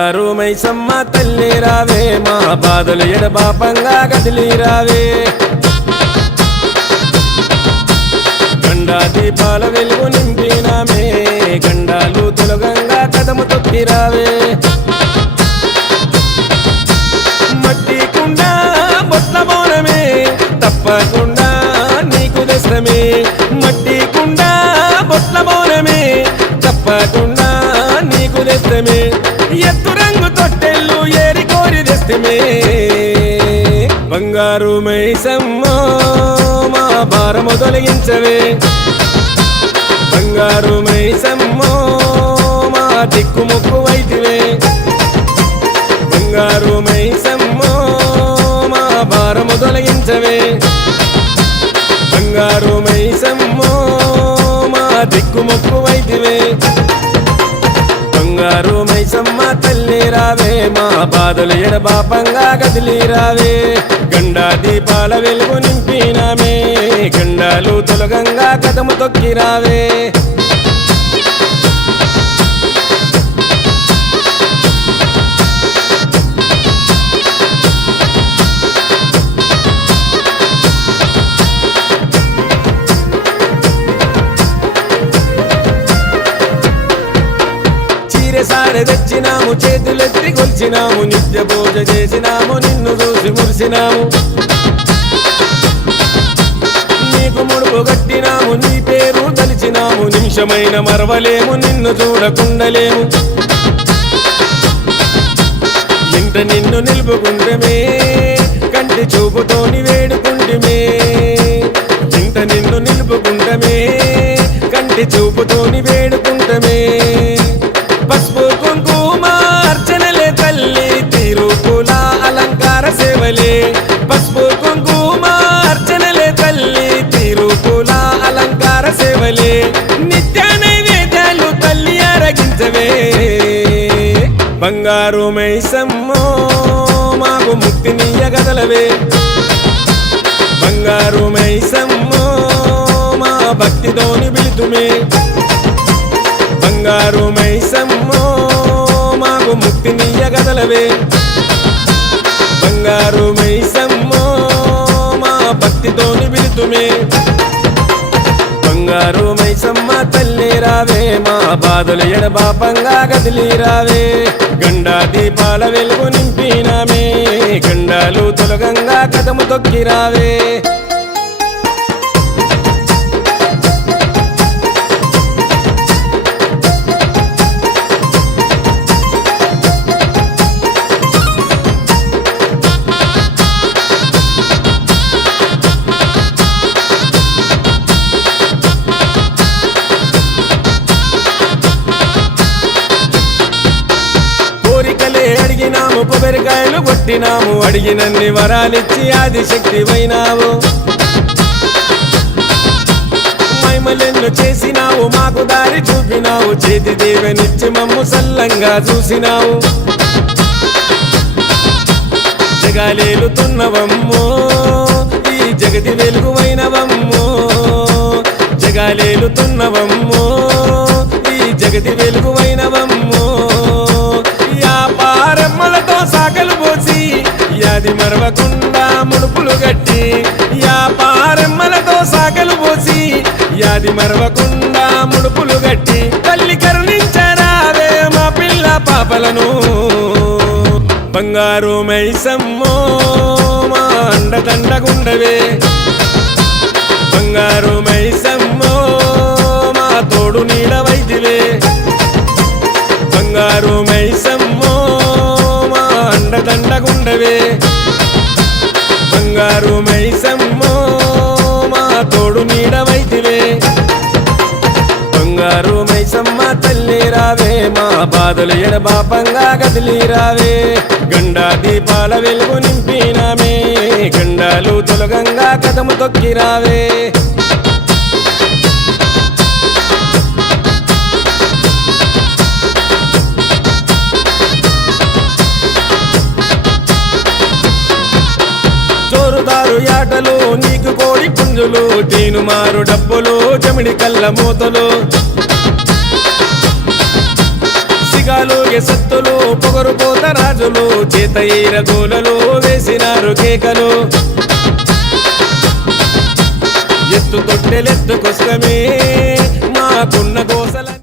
బంగారు మైసమ్మ తల్లి రావే మా బాధలు ఎడబాపంగా కదిలి రావే గండా దీపాల వెలుగు నింపినామే గండాలు తొలగంగా కదము తొక్కి రావే మట్టి కుండ బొట్ల బోనమే తప్పకుండా నీకు దశమే మట్టి కుండ బొట్ల బోనమే తప్పకుండా నీకు దశమే ఎత్తు రంగు తొట్టెళ్ళు ఏరి కోరి దశమే బంగారు మైసమ్మ మా భారము తొలగించవే బంగారు మైసమ్మ మా దిక్కు ముక్కు వైతివే బంగారు మైసమ్మ మా భారము తొలగించవే బంగారు మైసమ్మ మా దిక్కు ముక్కు వైతివే బంగారు మైసమ్మ తల్లి రావే మా బాధలు ఎడబాపంగా కదిలి రావే గండా దీపాల వెలుగు నింపినామే గండాలు తొలగంగా కదము తొక్కి రావే సారె తెచ్చినాము చేతులెత్తి కొలిచినాము నిత్య పూజ చేసినాము నిన్ను చూసి మురిసినాము నీకు ముడుపు కట్టినాము నీ పేరు తలిచినాము నిమిషమైన మరవలేము నిన్ను చూడకుండలేము ఇంట నిన్ను నిలుపుకుంటమే కంటి చూపుతోని వేడుకుంటమే ఇంట నిన్ను నిలుపుకుంటమే కంటి చూపుతోని వేడుకుంటమే పసుపు కుంకుమ అర్చనలే తల్లి తిరుపుల అలంకార సేవలే పసుపు కుంకుమ అర్చనలే తల్లి తిరుపుల అలంకార సేవలే నిత్య నైవేద్యాలు తల్లి ఆరగించవే బంగారు మైసమ్మ మాకు ముక్తినియగదలవే బంగారు మైసమ్మ మా భక్తితోని పిలుతుమే బంగారు మైసమ్మ మాకు ముక్తినియగదలవే బంగారు మైసమ్మ మా భక్తితోని పిలుతుమే బంగారు మైసమ్మ తల్లి రావే మా బాధలు ఎడబాపంగా కదిలి రావే గండా దీపాల వెలుగు నింపినామే గండాలు తొలగంగా కదము తొక్కి రావే అడిగినాము కొబ్బరికాయలు కొట్టినాము అడిగినన్ని వరాలిచ్చి ఆదిశక్తి వైనావు మైమలెన్ను చేసినావు మాకు దారి చూపినావు చేతి దేవనిచ్చి మమ్ము సల్లంగా చూసినావు జగాలేలుతున్నవమ్మో ఈ జగతి వెలుగువైనవమ్మో జగాలేలుతున్నవమ్మో ఈ జగతి వెలుగువైనవమ్మో పారమ్మలతో సాకలు పోసి యాది మరవకుండా ముడుపులు గట్టి పారమ్మలతో సాకలు పోసి యాది మరవకుండా ముడుపులు గట్టి తల్లి కరుణించరావే మా పిల్ల పాపలను బంగారు మైసమ్మ మా అండదండగుండవే బంగారు మైసమ్మ మా తోడు నీడవైతివే బంగారు మైసమ్మ అండదండగుండవే బంగారు మైసమ్మ మా తోడు నీడవైతివే బంగారు మైసమ్మ తల్లి రావే మా బాధలు ఎడబాపంగా కదిలి రావే గండా దీపాల వెలుగు నింపినామే గండాలు తొలగంగా కదము తొక్కి రావే యాటలు నీకు కోడి పుంజులు తీను మారు డబ్బులు జమిడి కళ్ళ మూతలు సిగాలు పలికే సత్తులు పొగరు పోత రాజులు చేత ఈరగోలలు వేసినారు కేకలు ఎత్తు తొట్టెలెత్తుకొస్తమే మాకున్న